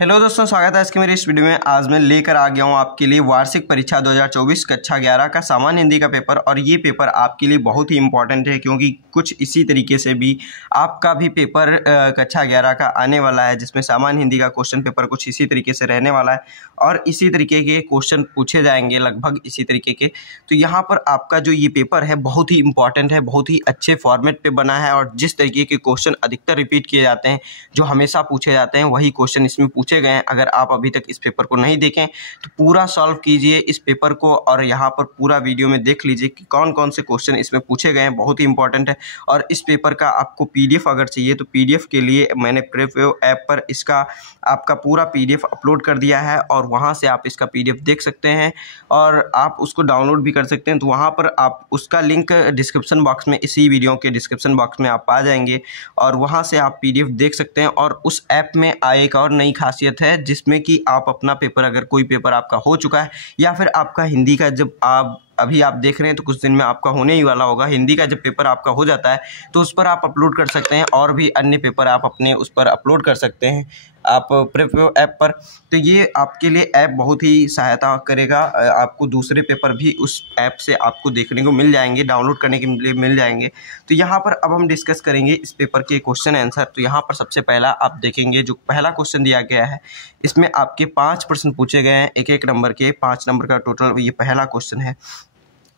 Hello दोस्तों, स्वागत है आज की मेरी इस वीडियो में। आज मैं लेकर आ गया हूँ आपके लिए वार्षिक परीक्षा 2024 कक्षा 11 का सामान्य हिंदी का पेपर। और ये पेपर आपके लिए बहुत ही इम्पॉर्टेंट है क्योंकि कुछ इसी तरीके से भी आपका भी पेपर कक्षा 11 का आने वाला है, जिसमें सामान्य हिंदी का क्वेश्चन पेपर कुछ इसी तरीके से रहने वाला है और इसी तरीके के क्वेश्चन पूछे जाएंगे, लगभग इसी तरीके के। तो यहाँ पर आपका जो ये पेपर है बहुत ही इंपॉर्टेंट है, बहुत ही अच्छे फॉर्मेट पे बना है और जिस तरीके के क्वेश्चन अधिकतर रिपीट किए जाते हैं, जो हमेशा पूछे जाते हैं, वही क्वेश्चन इसमें पूछे गए हैं। अगर आप अभी तक इस पेपर को नहीं देखें तो पूरा सॉल्व कीजिए इस पेपर को और यहाँ पर पूरा वीडियो में देख लीजिए कि कौन कौन से क्वेश्चन इसमें पूछे गए हैं। बहुत ही इंपॉर्टेंट है। और इस पेपर का आपको पीडीएफ अगर चाहिए तो पीडीएफ के लिए मैंने प्रेपवेव ऐप पर इसका आपका पूरा पीडीएफ अपलोड कर दिया है और वहाँ से आप इसका पीडीएफ देख सकते हैं और आप उसको डाउनलोड भी कर सकते हैं। तो वहाँ पर आप उसका लिंक डिस्क्रिप्शन बॉक्स में, इसी वीडियो के डिस्क्रिप्शन बॉक्स में आप पा जाएंगे और वहाँ से आप पीडीएफ देख सकते हैं। और उस ऐप में एक और नई खासियत है जिसमें कि आप अपना पेपर, अगर कोई पेपर आपका हो चुका है या फिर आपका हिंदी का, जब आप अभी आप देख रहे हैं तो कुछ दिन में आपका होने ही वाला होगा, हिंदी का जब पेपर आपका हो जाता है तो उस पर आप अपलोड कर सकते हैं और भी अन्य पेपर आप अपने उस पर अपलोड कर सकते हैं आप प्रेपवेव ऐप पर। तो ये आपके लिए ऐप बहुत ही सहायता करेगा। आपको दूसरे पेपर भी उस ऐप से आपको देखने को मिल जाएंगे, डाउनलोड करने के लिए मिल जाएंगे। तो यहाँ पर अब हम डिस्कस करेंगे इस पेपर के क्वेश्चन आंसर। तो यहाँ पर सबसे पहला आप देखेंगे जो पहला क्वेश्चन दिया गया है, इसमें आपके 5 प्रश्न पूछे गए हैं, एक नंबर के 5 नंबर का टोटल ये पहला क्वेश्चन है।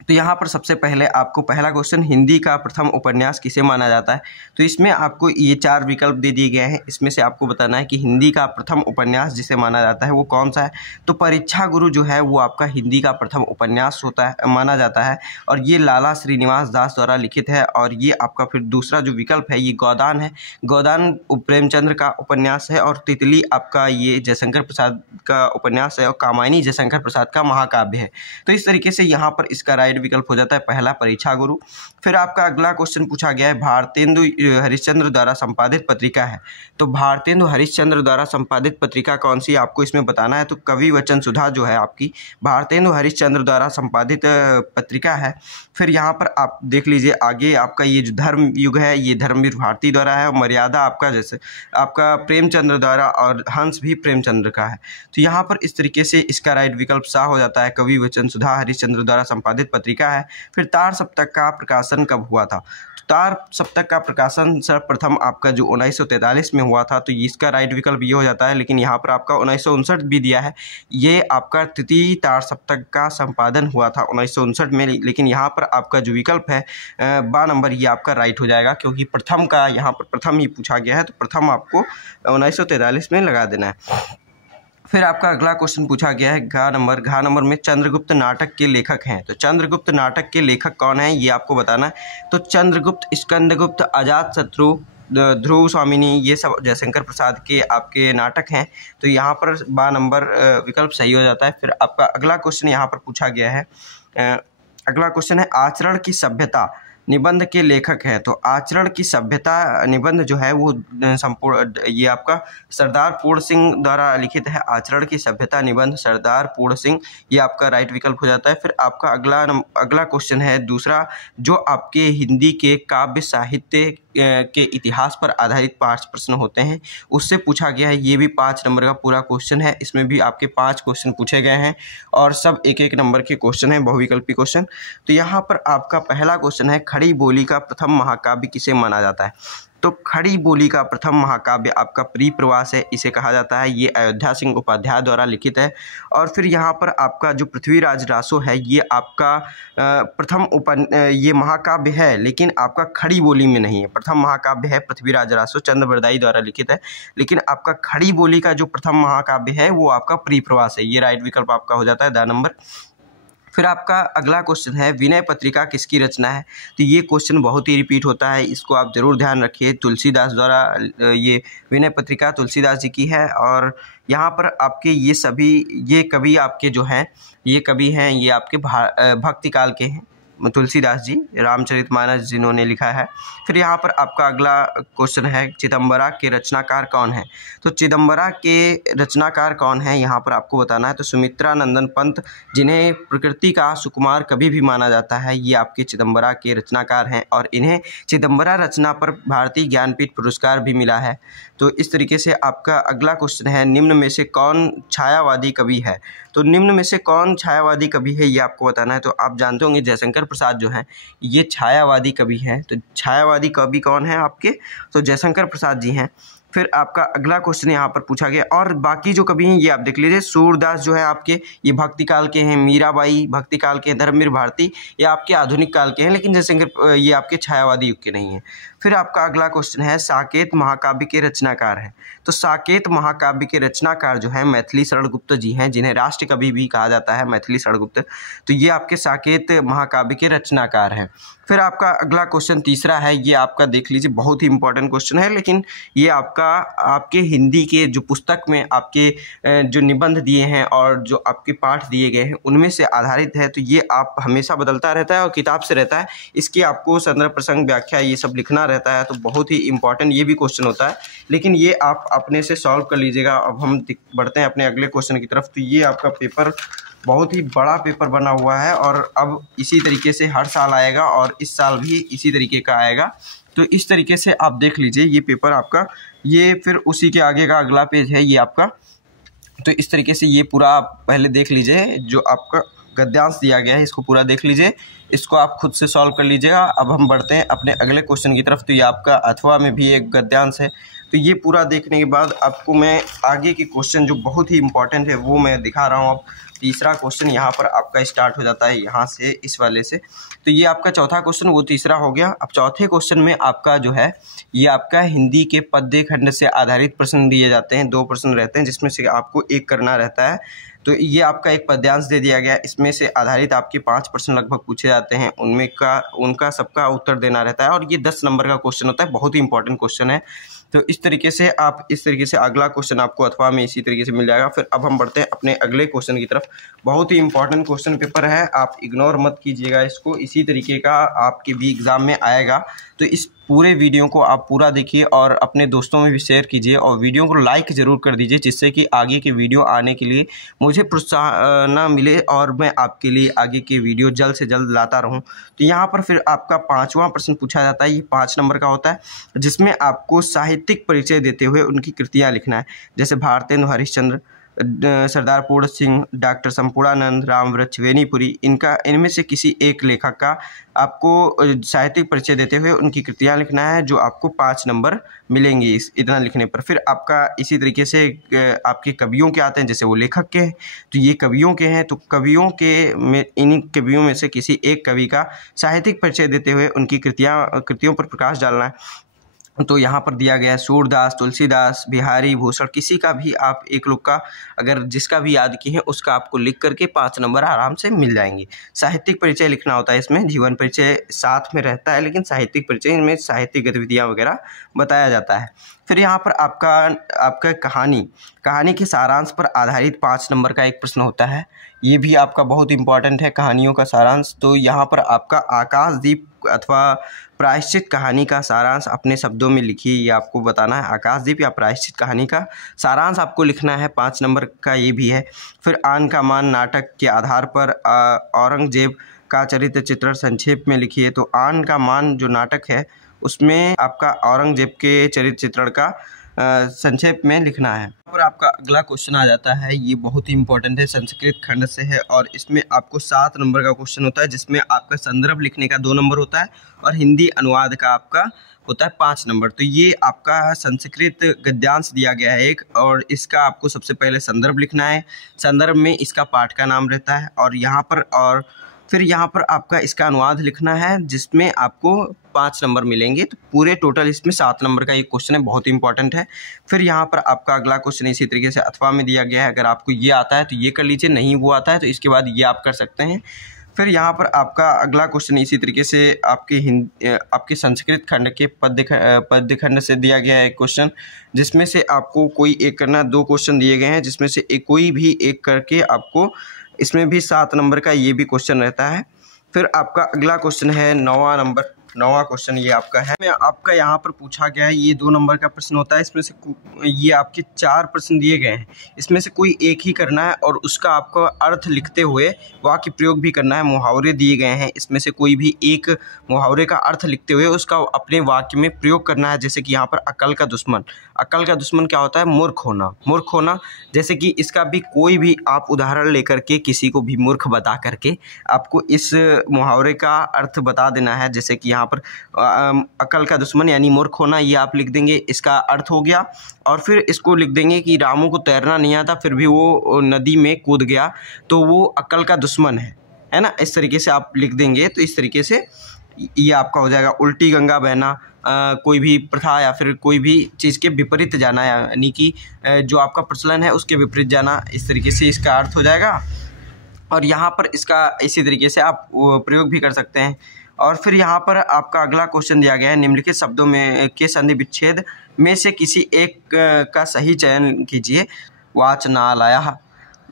तो यहाँ पर सबसे पहले आपको पहला क्वेश्चन, हिंदी का प्रथम उपन्यास किसे माना जाता है। तो इसमें आपको ये 4 विकल्प दे दिए गए हैं, इसमें से आपको बताना है कि हिंदी का प्रथम उपन्यास जिसे माना जाता है वो कौन सा है। तो परीक्षा गुरु जो है वो आपका हिंदी का प्रथम उपन्यास होता है, माना जाता है और ये लाला श्रीनिवास दास द्वारा लिखित है। और ये आपका फिर दूसरा जो विकल्प है ये गोदान है, गोदान प्रेमचंद्र का उपन्यास है। और तितली आपका ये जयशंकर प्रसाद का उपन्यास है और कामायनी जयशंकर प्रसाद का महाकाव्य है। तो इस तरीके से यहाँ पर इसका विकल्प हो जाता है पहला, परीक्षा गुरु। फिर आपका अगला क्वेश्चन पूछा गया है, भारतेंदु हरिश्चंद्र द्वारा संपादित पत्रिका है। तो भारतेंदु हरिश्चंद्र द्वारा संपादित पत्रिका कौन सी आपको इसमें बताना है। तो कवि वचन सुधा जो है आपकी भारतेंदु हरिश्चंद्र द्वारा संपादित पत्रिका है। फिर यहाँ पर आप देख लीजिए आगे आपका ये जो धर्म युग है ये धर्मवीर भारती द्वारा है और मर्यादा आपका जैसे आपका प्रेमचंद्र द्वारा और हंस भी प्रेमचंद्र का है। तो यहाँ पर इस तरीके से इसका राइट विकल्प सा हो जाता है, कवि वचन सुधा हरिश्चंद्र द्वारा संपादित पत्रिका है। फिर तार सप्तक का प्रकाशन कब हुआ था। तो तार सप्तक का प्रकाशन सर्वप्रथम आपका जो 1943 में हुआ था। तो इसका राइट विकल्प ये हो जाता है, लेकिन यहाँ पर आपका 1959 भी दिया है। ये आपका तृतीय तार सप्तक का संपादन हुआ था 1959 में, लेकिन यहाँ पर आपका जो विकल्प है 12 नंबर ये आपका राइट हो जाएगा क्योंकि प्रथम का यहाँ पर प्रथम ही पूछा गया है। तो प्रथम आपको 1943 में लगा देना है। फिर आपका अगला क्वेश्चन पूछा गया है घ नंबर में चंद्रगुप्त नाटक के लेखक हैं। तो चंद्रगुप्त नाटक के लेखक कौन है ये आपको बताना है। तो चंद्रगुप्त, स्कंदगुप्त, अजातशत्रु, ध्रुव स्वामिनी, ये सब जयशंकर प्रसाद के आपके नाटक हैं। तो यहाँ पर 12 नंबर विकल्प सही हो जाता है। फिर आपका अगला क्वेश्चन यहाँ पर पूछा गया है, अगला क्वेश्चन है आचरण की सभ्यता निबंध के लेखक है। तो आचरण की सभ्यता निबंध जो है वो संपूर्ण ये आपका सरदार पूर्ण सिंह द्वारा लिखित है। आचरण की सभ्यता निबंध सरदार पूर्ण सिंह, ये आपका राइट विकल्प हो जाता है। फिर आपका अगला क्वेश्चन है दूसरा, जो आपके हिंदी के काव्य साहित्य के इतिहास पर आधारित 5 प्रश्न होते हैं उससे पूछा गया है। ये भी 5 नंबर का पूरा क्वेश्चन है। इसमें भी आपके 5 क्वेश्चन पूछे गए हैं और सब एक नंबर के क्वेश्चन हैं, बहुविकल्पी क्वेश्चन। तो यहाँ पर आपका पहला क्वेश्चन है, खड़ी बोली का प्रथम महाकाव्य किसे माना जाता है। तो खड़ी बोली का प्रथम महाकाव्य आपका प्रियप्रवास है, इसे कहा जाता है। ये अयोध्या सिंह उपाध्याय द्वारा लिखित है। और फिर यहाँ पर आपका जो पृथ्वीराज रासो है ये आपका प्रथम ये महाकाव्य है, लेकिन आपका खड़ी बोली में नहीं है। प्रथम महाकाव्य है पृथ्वीराज रासो, चंद्रबरदाई द्वारा लिखित है, लेकिन आपका खड़ी बोली का जो प्रथम महाकाव्य है वो आपका प्रियप्रवास है। ये राइट विकल्प आपका हो जाता है 10 नंबर। फिर आपका अगला क्वेश्चन है, विनय पत्रिका किसकी रचना है। तो ये क्वेश्चन बहुत ही रिपीट होता है, इसको आप जरूर ध्यान रखिए। तुलसीदास द्वारा ये विनय पत्रिका तुलसीदास जी की है। और यहाँ पर आपके ये सभी ये कवि आपके जो हैं ये कवि हैं ये आपके भक्ति काल के हैं, तुलसीदास जी, रामचरितमानस जिन्होंने लिखा है। फिर यहाँ पर आपका अगला क्वेश्चन है, चिदंबरा के रचनाकार कौन है? तो चिदंबरा के रचनाकार कौन है यहाँ पर आपको बताना है। तो सुमित्रा नंदन पंत, जिन्हें प्रकृति का सुकुमार कवि भी माना जाता है, ये आपके चिदंबरा के रचनाकार हैं और इन्हें चिदंबरा रचना पर भारतीय ज्ञानपीठ पुरस्कार भी मिला है। तो इस तरीके से आपका अगला क्वेश्चन है, निम्न में से कौन छायावादी कवि है? तो निम्न में से कौन छायावादी कवि है ये आपको बताना है। तो आप जानते होंगे जयशंकर प्रसाद जो हैं ये छायावादी कवि हैं। तो छायावादी कवि कौन है आपके? तो जयशंकर प्रसाद जी हैं। फिर आपका अगला क्वेश्चन यहाँ पर पूछा गया, और बाकी जो कवि हैं ये आप देख लीजिए। सूरदास जो है आपके ये भक्ति काल के हैं, मीराबाई भक्ति काल के हैं, धर्मवीर भारती ये आपके आधुनिक काल के हैं, लेकिन जयशंकर ये आपके छायावादी युग के नहीं हैं। फिर आपका अगला क्वेश्चन है, साकेत महाकाव्य के रचनाकार हैं। तो साकेत महाकाव्य के रचनाकार जो है मैथिली शरण गुप्त जी हैं, जिन्हें राष्ट्र कवि भी कहा जाता है, मैथिली शरण गुप्त। तो ये आपके साकेत महाकाव्य के रचनाकार हैं। फिर आपका अगला क्वेश्चन तीसरा है, ये आपका देख लीजिए, बहुत ही इंपॉर्टेंट क्वेश्चन है, लेकिन ये आपके हिंदी के जो पुस्तक में आपके जो निबंध दिए हैं और जो आपके पाठ दिए गए हैं उनमें से आधारित है। तो ये आप हमेशा बदलता रहता है और किताब से रहता है, इसकी आपको संदर्भ प्रसंग व्याख्या ये सब लिखना रहता है। तो बहुत ही इंपॉर्टेंट ये भी क्वेश्चन होता है, लेकिन ये आप अपने से सॉल्व कर लीजिएगा। अब हम बढ़ते हैं अपने अगले क्वेश्चन की तरफ। तो ये आपका पेपर बहुत ही बड़ा पेपर बना हुआ है और अब इसी तरीके से हर साल आएगा और इस साल भी इसी तरीके का आएगा। तो इस तरीके से आप देख लीजिए ये पेपर आपका, ये फिर उसी के आगे का अगला पेज है ये आपका। तो इस तरीके से ये पूरा आप पहले देख लीजिए, जो आपका गद्यांश दिया गया है इसको पूरा देख लीजिए, इसको आप खुद से सॉल्व कर लीजिएगा। अब हम बढ़ते हैं अपने अगले क्वेश्चन की तरफ। तो ये आपका अथवा में भी एक गद्यांश है। तो ये पूरा देखने के बाद आपको मैं आगे के क्वेश्चन जो बहुत ही इंपॉर्टेंट है वो मैं दिखा रहा हूँ। अब तीसरा क्वेश्चन यहाँ पर आपका स्टार्ट हो जाता है यहाँ से, इस वाले से। तो ये आपका चौथा क्वेश्चन वो तीसरा हो गया। अब चौथे क्वेश्चन में आपका जो है ये आपका हिंदी के पद्य खंड से आधारित प्रश्न दिए जाते हैं। 2 प्रश्न रहते हैं जिसमें से आपको एक करना रहता है। तो ये आपका एक पद्यांश दे दिया गया, इसमें से आधारित आपके 5 प्रश्न लगभग पूछे जाते हैं, उनका सबका उत्तर देना रहता है और ये 10 नंबर का क्वेश्चन होता है, बहुत ही इंपॉर्टेंट क्वेश्चन है। तो इस तरीके से अगला क्वेश्चन आपको अथवा में इसी तरीके से मिल जाएगा। फिर अब हम बढ़ते हैं अपने अगले क्वेश्चन की तरफ। बहुत ही इंपॉर्टेंट क्वेश्चन पेपर है, आप इग्नोर मत कीजिएगा इसको, इसी तरीके का आपके भी एग्जाम में आएगा। तो इस पूरे वीडियो को आप पूरा देखिए और अपने दोस्तों में भी शेयर कीजिए और वीडियो को लाइक ज़रूर कर दीजिए, जिससे कि आगे के वीडियो आने के लिए मुझे प्रोत्साहन मिले और मैं आपके लिए आगे के वीडियो जल्द से जल्द लाता रहूं। तो यहाँ पर फिर आपका 5वां प्रश्न पूछा जाता है, ये 5 नंबर का होता है, जिसमें आपको साहित्यिक परिचय देते हुए उनकी कृतियाँ लिखना है। जैसे भारतेंदु हरिश्चंद्र, सरदार पूर्ण सिंह, डॉक्टर संपूर्णानंद, रामवृक्ष वेनीपुरी, इनमें से किसी एक लेखक का आपको साहित्यिक परिचय देते हुए उनकी कृतियाँ लिखना है, जो आपको 5 नंबर मिलेंगे इतना लिखने पर। फिर आपका इसी तरीके से आपके कवियों के आते हैं, जैसे वो लेखक के हैं तो ये कवियों के हैं, तो इन कवियों में से किसी एक कवि का साहित्यिक परिचय देते हुए उनकी कृतियों पर प्रकाश डालना है। तो यहाँ पर दिया गया है सूरदास, तुलसीदास, बिहारी भूषण, किसी का भी आप एक लोग का अगर जिसका भी याद किए हैं उसका आपको लिख करके 5 नंबर आराम से मिल जाएंगे। साहित्यिक परिचय लिखना होता है, इसमें जीवन परिचय साथ में रहता है, लेकिन साहित्यिक परिचय में साहित्यिक गतिविधियाँ वगैरह बताया जाता है। फिर यहाँ पर आपका कहानी के सारांश पर आधारित 5 नंबर का एक प्रश्न होता है, ये भी आपका बहुत इंपॉर्टेंट है, कहानियों का सारांश। तो यहाँ पर आपका आकाशदीप अथवा प्रायश्चित कहानी का सारांश अपने शब्दों में लिखिए, ये आपको बताना है। आकाशदीप या प्रायश्चित कहानी का सारांश आपको लिखना है, 5 नंबर का ये भी है। फिर आन का मान नाटक के आधार पर औरंगजेब का चरित्र चित्रण संक्षेप में लिखिए। तो आन का मान जो नाटक है उसमें आपका औरंगजेब के चरित्र चित्रण का संक्षेप में लिखना है। और आपका अगला क्वेश्चन आ जाता है, ये बहुत ही इंपॉर्टेंट है, संस्कृत खंड से है और इसमें आपको 7 नंबर का क्वेश्चन होता है, जिसमें आपका संदर्भ लिखने का 2 नंबर होता है और हिंदी अनुवाद का आपका होता है 5 नंबर। तो ये आपका संस्कृत गद्यांश दिया गया है एक, और इसका आपको सबसे पहले संदर्भ लिखना है, संदर्भ में इसका पाठ का नाम रहता है और फिर यहाँ पर आपका इसका अनुवाद लिखना है, जिसमें आपको 5 नंबर मिलेंगे। तो पूरे टोटल इसमें 7 नंबर का एक क्वेश्चन है, बहुत इंपॉर्टेंट है। फिर यहाँ पर आपका अगला क्वेश्चन इसी तरीके से अथवा में दिया गया है, अगर आपको ये आता है तो ये कर लीजिए, नहीं वो आता है तो इसके बाद ये आप कर सकते हैं। फिर यहाँ पर आपका अगला क्वेश्चन इसी तरीके से आपके संस्कृत खंड के पद्य खंड से दिया गया है क्वेश्चन, जिसमें से आपको कोई एक करना। 2 क्वेश्चन दिए गए हैं, जिसमें से कोई भी एक करके आपको, इसमें भी 7 नंबर का ये भी क्वेश्चन रहता है। फिर आपका अगला क्वेश्चन है 9वां क्वेश्चन ये आपका है। आपका यहाँ पर पूछा गया है, ये 2 नंबर का प्रश्न होता है। इसमें से ये आपके 4 प्रश्न दिए गए हैं, इसमें से कोई एक ही करना है और उसका आपको अर्थ लिखते हुए वाक्य प्रयोग भी करना है। मुहावरे दिए गए हैं, इसमें से कोई भी एक मुहावरे का अर्थ लिखते हुए उसका अपने वाक्य में प्रयोग करना है। जैसे कि यहाँ पर अकल का दुश्मन, अकल का दुश्मन क्या होता है? मूर्ख होना, मूर्ख होना। जैसे कि इसका भी कोई भी आप उदाहरण लेकर के किसी को भी मूर्ख बता करके आपको इस मुहावरे का अर्थ बता देना है। जैसे कि यहाँ पर अकल का दुश्मन यानी मूर्ख होना, ये आप लिख देंगे, इसका अर्थ हो गया। और फिर इसको लिख देंगे कि रामू को तैरना नहीं आता फिर भी वो नदी में कूद गया, तो वो अकल का दुश्मन है ना। इस तरीके से आप लिख देंगे, तो इस तरीके से ये आपका हो जाएगा। उल्टी गंगा बहना, कोई भी प्रथा या फिर कोई भी चीज़ के विपरीत जाना, यानी कि जो आपका प्रचलन है उसके विपरीत जाना, इस तरीके से इसका अर्थ हो जाएगा। और यहाँ पर इसका इसी तरीके से आप प्रयोग भी कर सकते हैं। और फिर यहाँ पर आपका अगला क्वेश्चन दिया गया है, निम्नलिखित शब्दों में के संधि विच्छेद में से किसी एक का सही चयन कीजिए। वाचनालयः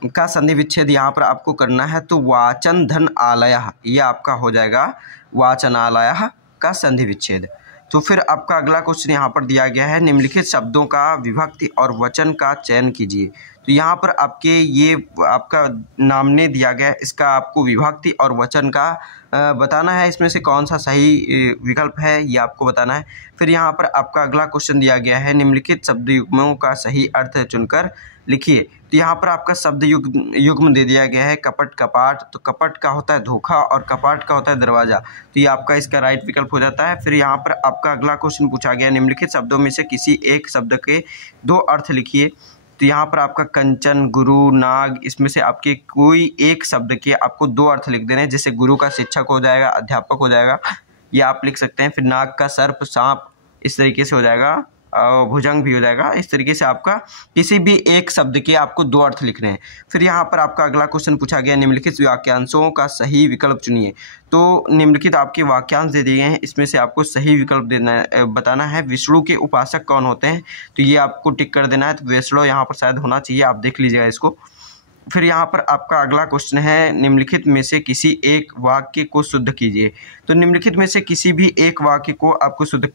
का संधि विच्छेद यहाँ पर आपको करना है, तो वाचन धन आलयः ये आपका हो जाएगा वाचनालयः का संधि विच्छेद। तो फिर आपका अगला क्वेश्चन यहाँ पर दिया गया है, निम्नलिखित शब्दों का विभक्ति और वचन का चयन कीजिए। तो यहाँ पर आपके ये आपका नामने दिया गया है, इसका आपको विभक्ति और वचन का बताना है। इसमें से कौन सा सही विकल्प है ये आपको बताना है। फिर यहाँ पर आपका अगला क्वेश्चन दिया गया है, निम्नलिखित शब्द युग्मों का सही अर्थ चुनकर लिखिए। तो यहाँ पर आपका शब्द युग्म दे दिया गया है, कपट कपाट। तो कपट का होता है धोखा और कपाट का होता है दरवाज़ा, तो ये आपका इसका राइट विकल्प हो जाता है। फिर यहाँ पर आपका अगला क्वेश्चन पूछा गया, निम्नलिखित शब्दों में से किसी एक शब्द के 2 अर्थ लिखिए। तो यहाँ पर आपका कंचन, गुरु, नाग, इसमें से आपके कोई एक शब्द के आपको 2 अर्थ लिख देने हैं। जैसे गुरु का शिक्षक हो जाएगा, अध्यापक हो जाएगा, ये आप लिख सकते हैं। फिर नाग का सर्प, सांप, इस तरीके से हो जाएगा, भुजंग भी हो जाएगा। इस तरीके से आपका किसी भी एक शब्द के आपको 2 अर्थ लिखने हैं। फिर यहाँ पर आपका अगला क्वेश्चन पूछा गया, निम्नलिखित वाक्यांशों का सही विकल्प चुनिए। तो निम्नलिखित आपके वाक्यांश दे दिए गए हैं, इसमें से आपको सही विकल्प देना बताना है। विष्णु के उपासक कौन होते हैं? तो ये आपको टिक कर देना है। तो विष्णु यहाँ पर शायद होना चाहिए, आप देख लीजिएगा इसको। फिर यहाँ पर आपका अगला क्वेश्चन है, निम्नलिखित में से किसी एक वाक्य को शुद्ध कीजिए। तो निम्नलिखित में से किसी भी एक वाक्य को आपको शुद्ध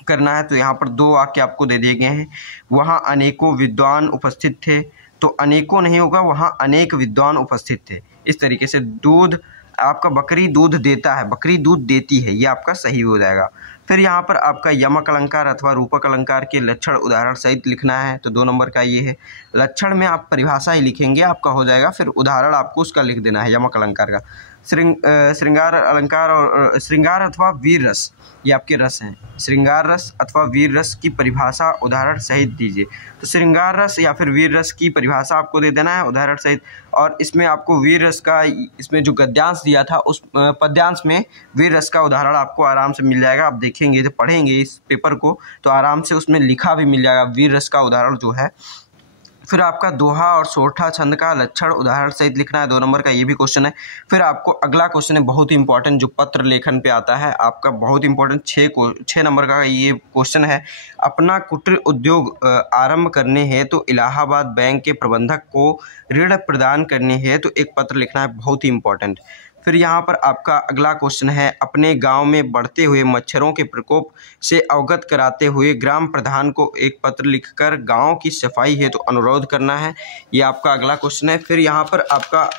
करना है। तो यहाँ पर 2 वाक्य आपको दे दिए गए हैं। वहाँ अनेकों विद्वान उपस्थित थे, तो अनेकों नहीं होगा, वहाँ अनेक विद्वान उपस्थित थे। इस तरीके से दूध आपका बकरी दूध देता है, बकरी दूध देती है, ये आपका सही हो जाएगा। फिर यहाँ पर आपका यमक अलंकार अथवा रूपक अलंकार के लक्षण उदाहरण सहित लिखना है। तो 2 नंबर का ये है। लक्षण में आप परिभाषा ही लिखेंगे, आपका हो जाएगा। फिर उदाहरण आपको उसका लिख देना है यमक अलंकार का। श्रृंगार अलंकार और श्रृंगार अथवा वीर रस, ये आपके रस हैं। श्रृंगार रस अथवा वीर रस की परिभाषा उदाहरण सहित दीजिए। तो श्रृंगार रस या फिर वीर रस की परिभाषा आपको दे देना है उदाहरण सहित। और इसमें आपको वीर रस का, इसमें जो गद्यांश दिया था उस पद्यांश में वीर रस का उदाहरण आपको आराम से मिल जाएगा। आप देखेंगे तो पढ़ेंगे इस पेपर को तो आराम से उसमें लिखा भी मिल जाएगा वीर रस का उदाहरण जो है। फिर आपका दोहा और सोरठा छंद का लक्षण उदाहरण सहित लिखना है। 2 नंबर का ये भी क्वेश्चन है। फिर आपको अगला क्वेश्चन है बहुत ही इंपॉर्टेंट, जो पत्र लेखन पे आता है आपका, बहुत इंपॉर्टेंट 6 नंबर का ये क्वेश्चन है। अपना कुटीर उद्योग आरंभ करने हैं तो इलाहाबाद बैंक के प्रबंधक को ऋण प्रदान करने हैं तो एक पत्र लिखना है, बहुत ही इंपॉर्टेंट। फिर यहाँ पर आपका अगला क्वेश्चन है, अपने गांव में बढ़ते हुए मच्छरों के प्रकोप से अवगत कराते हुए ग्राम प्रधान को एक पत्र लिखकर गांव की सफाई हेतु तो अनुरोध करना है। ये आपका अगला क्वेश्चन है। फिर यहाँ पर आपका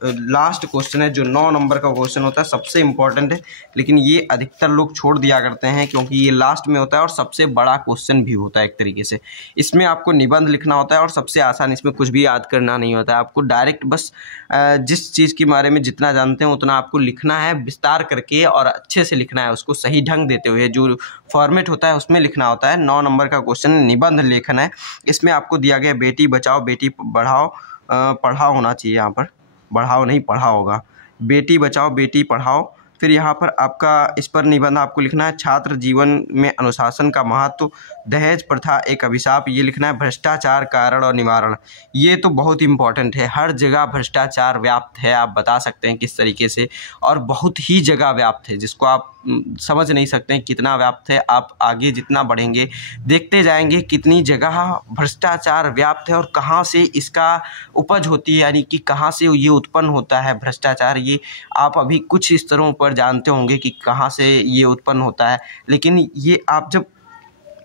लास्ट क्वेश्चन है, जो 9 नंबर का क्वेश्चन होता है, सबसे इम्पॉर्टेंट है, लेकिन ये अधिकतर लोग छोड़ दिया करते हैं क्योंकि ये लास्ट में होता है और सबसे बड़ा क्वेश्चन भी होता है एक तरीके से। इसमें आपको निबंध लिखना होता है और सबसे आसान, इसमें कुछ भी याद करना नहीं होता है। आपको डायरेक्ट बस जिस चीज़ के बारे में जितना जानते हैं उतना आपको लिखना है, विस्तार करके और अच्छे से लिखना है, उसको सही ढंग देते हुए जो फॉर्मेट होता है उसमें लिखना होता है। 9 नंबर का क्वेश्चन निबंध लेखन है। इसमें आपको दिया गया बेटी बचाओ बेटी बढ़ाओ, पढ़ाओ होना चाहिए, यहाँ पर बढ़ाओ नहीं पढ़ाओ होगा, बेटी बचाओ बेटी पढ़ाओ। फिर यहाँ पर आपका इस पर निबंध आपको लिखना है, छात्र जीवन में अनुशासन का महत्व, दहेज प्रथा एक अभिशाप, ये लिखना है। भ्रष्टाचार कारण और निवारण, ये तो बहुत इंपॉर्टेंट है, हर जगह भ्रष्टाचार व्याप्त है, आप बता सकते हैं किस तरीके से, और बहुत ही जगह व्याप्त है, जिसको आप समझ नहीं सकते हैं कितना व्याप्त है। आप आगे जितना बढ़ेंगे देखते जाएंगे कितनी जगह भ्रष्टाचार व्याप्त है और कहाँ से इसका उपज होती है, यानी कि कहाँ से ये उत्पन्न होता है भ्रष्टाचार। ये आप अभी कुछ स्तरों पर जानते होंगे कि कहाँ से ये उत्पन्न होता है, लेकिन ये आप जब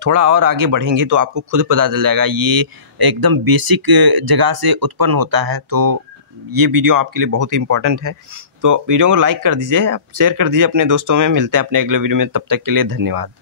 थोड़ा और आगे बढ़ेंगे तो आपको खुद पता चल जाएगा ये एकदम बेसिक जगह से उत्पन्न होता है। तो ये वीडियो आपके लिए बहुत ही इंपॉर्टेंट है, तो वीडियो को लाइक कर दीजिए, शेयर कर दीजिए अपने दोस्तों में। मिलते हैं अपने अगले वीडियो में, तब तक के लिए धन्यवाद।